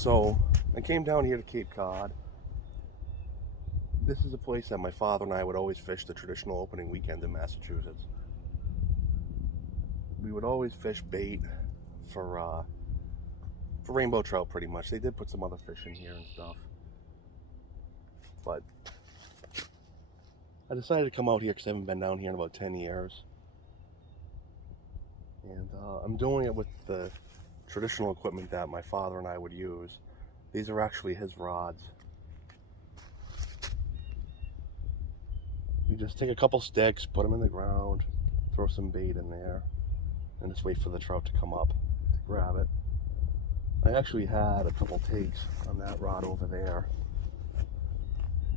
So I came down here to Cape Cod. This is a place that my father and I would always fish the traditional opening weekend in Massachusetts. We would always fish bait for rainbow trout pretty much. They did put some other fish in here and stuff. But I decided to come out here because I haven't been down here in about 10 years. And I'm doing it with the traditional equipment that my father and I would use. These are actually his rods. You just take a couple sticks, put them in the ground, throw some bait in there, and just wait for the trout to come up to grab it. I actually had a couple takes on that rod over there,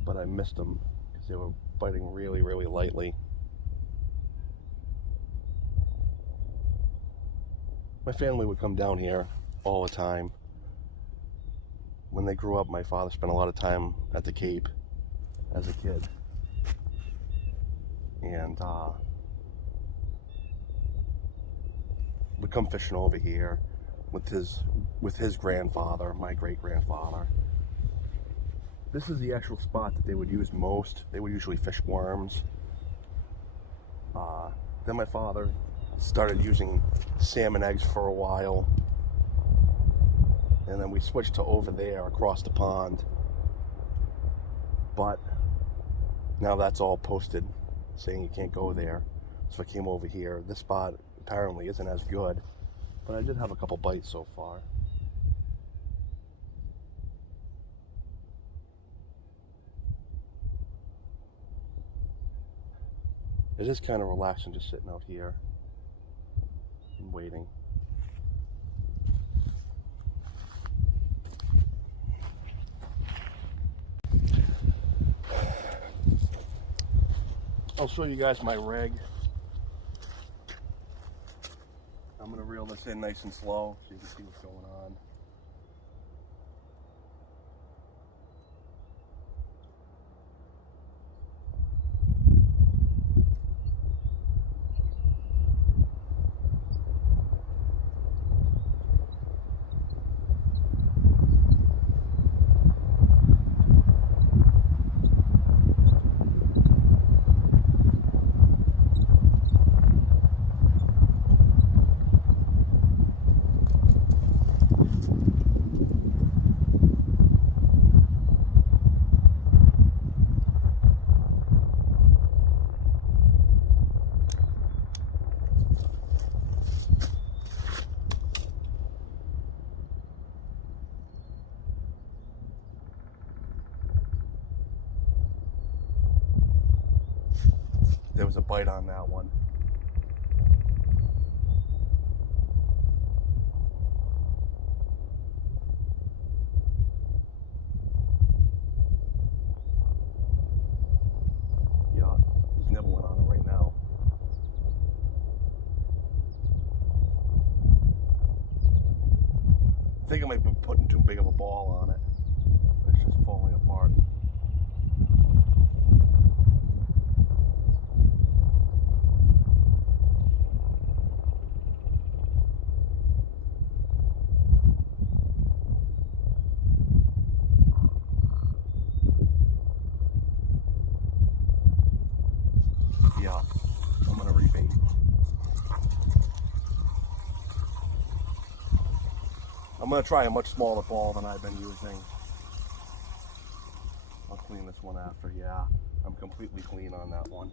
but I missed them because they were biting really, really lightly. My family would come down here all the time. When they grew up, my father spent a lot of time at the Cape as a kid. And would come fishing over here with his grandfather, my great-grandfather. This is the actual spot that they would use most. They would usually fish worms. Then my father started using salmon eggs for a while, and then we switched to over there across the pond. But now that's all posted saying you can't go there, so I came over here. This spot apparently isn't as good, but I did have a couple bites so far. It is kind of relaxing just sitting out here and waiting. I'll show you guys my rig. I'm going to reel this in nice and slow so you can see what's going on. There was a bite on that one. Yeah, he's nibbling on it right now. I think I might be putting too big of a ball on it. It's just falling apart. Yeah, I'm gonna rebait. I'm gonna try a much smaller ball than I've been using. I'll clean this one after. Yeah, I'm completely clean on that one.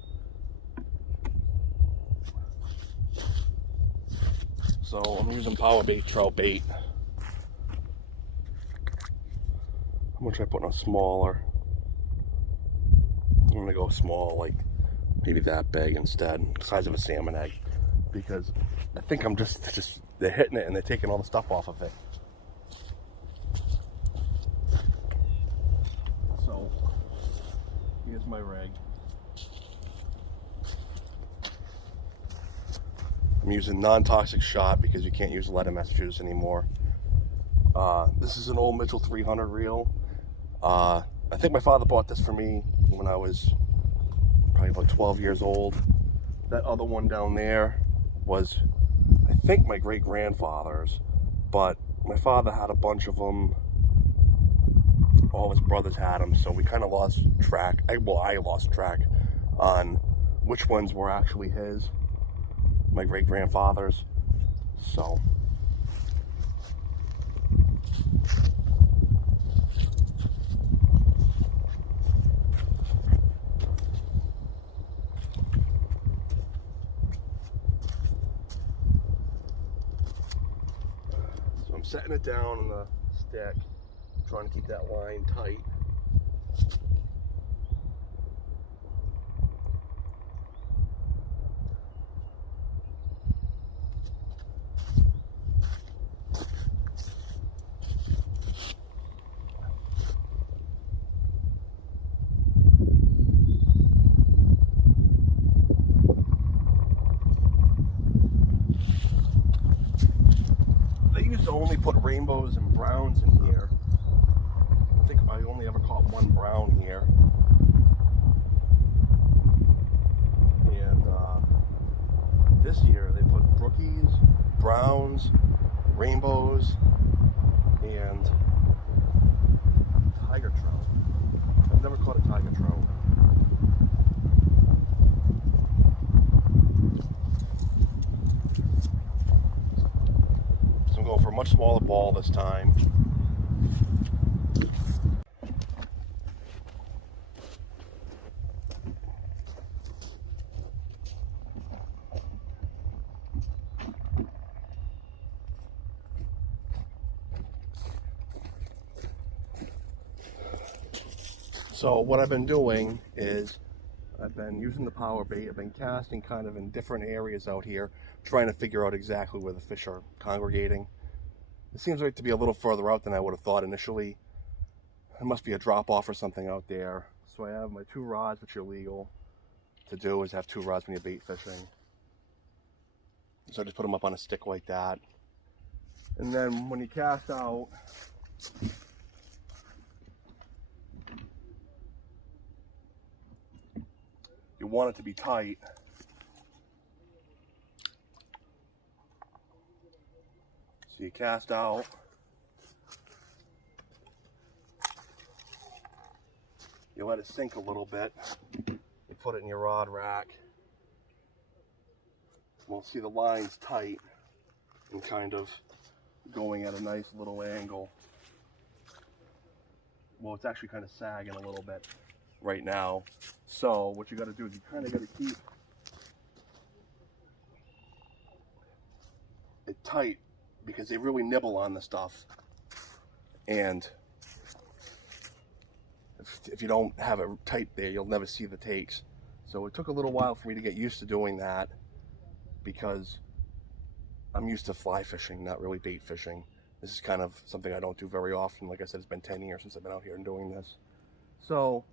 So I'm using power bait, trout bait. I'm gonna try putting a smaller. I'm gonna go small, like maybe that big instead, the size of a salmon egg, because I think I'm just they're hitting it and they're taking all the stuff off of it. So here's my rig. I'm using non-toxic shot because you can't use lead in Massachusetts anymore. This is an old Mitchell 300 reel. I think my father bought this for me when I was probably about 12 years old. That other one down there was, I think, my great-grandfather's, but my father had a bunch of them all his brothers had them, so we kind of lost track. I lost track on which ones were actually his, my great-grandfather's. So I'm setting it down on the stick, trying to keep that line tight. They used to only put rainbows and browns in here. I think I only ever caught one brown here. And this year they put brookies, browns, rainbows, and tiger trout. I've never caught a tiger trout. So I'm going for a much smaller ball this time. So what I've been doing is I've been using the power bait. I've been casting kind of in different areas out here, trying to figure out exactly where the fish are congregating. It seems like to be a little further out than I would have thought initially. There must be a drop-off or something out there. So I have my 2 rods, which are legal to do, is have 2 rods when you're bait fishing. So I just put them up on a stick like that. And then when you cast out, you want it to be tight. So you cast out. You let it sink a little bit. You put it in your rod rack. We'll see the lines tight and kind of going at a nice little angle. Well, it's actually kind of sagging a little bit right now. So what you got to do is you kind of got to keep it tight because they really nibble on the stuff. And if you don't have it tight there, you'll never see the takes. So it took a little while for me to get used to doing that because I'm used to fly fishing, not really bait fishing. This is kind of something I don't do very often. Like I said, it's been 10 years since I've been out here and doing this. So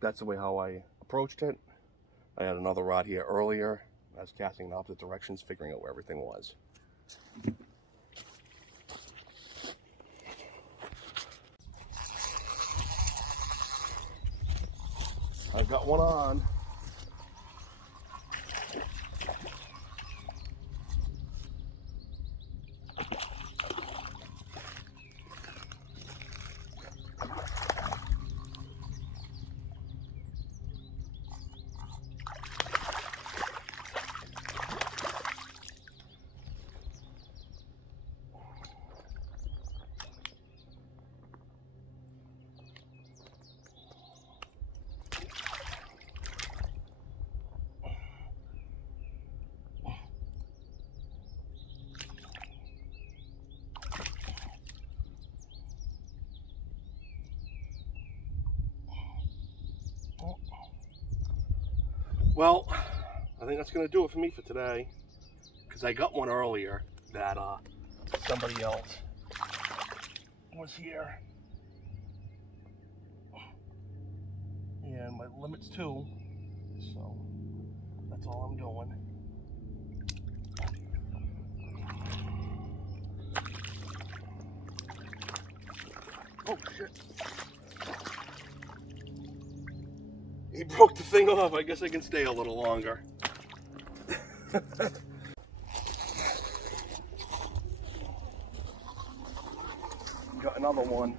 that's the way how I approached it. I had another rod here earlier. I was casting in opposite directions, figuring out where everything was. I've got one on. Well, I think that's going to do it for me for today, because I got one earlier that somebody else was here, and my limit's 2, so that's all I'm doing. Oh shit. He broke the thing off. I guess I can stay a little longer. Got another one.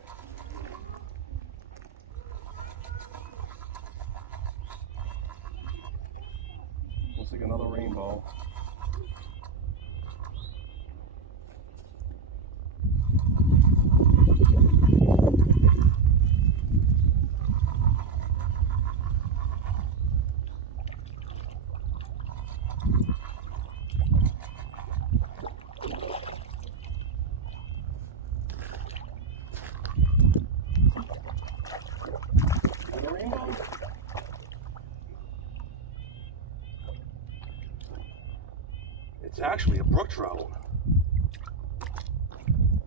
It's actually a brook trout.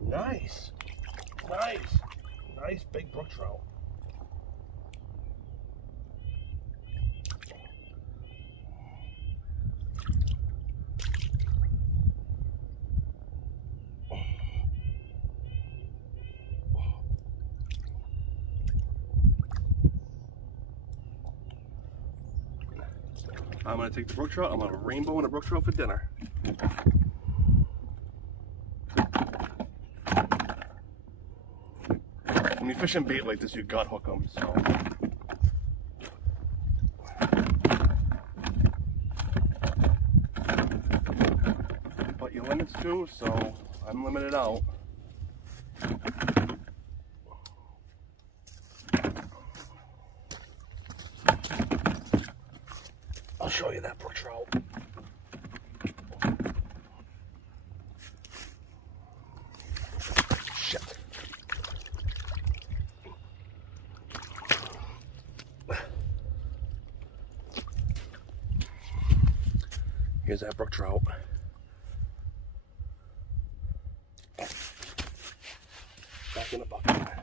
Nice. Nice. Nice big brook trout. I'm going to take the brook trout. I'm going to rainbow and a brook trout for dinner. When you fish and bait like this, you gut hook them. So. But your limits too, so I'm limited out. I'll show you that brook trout. Shit. Here's that brook trout. Back in the bucket.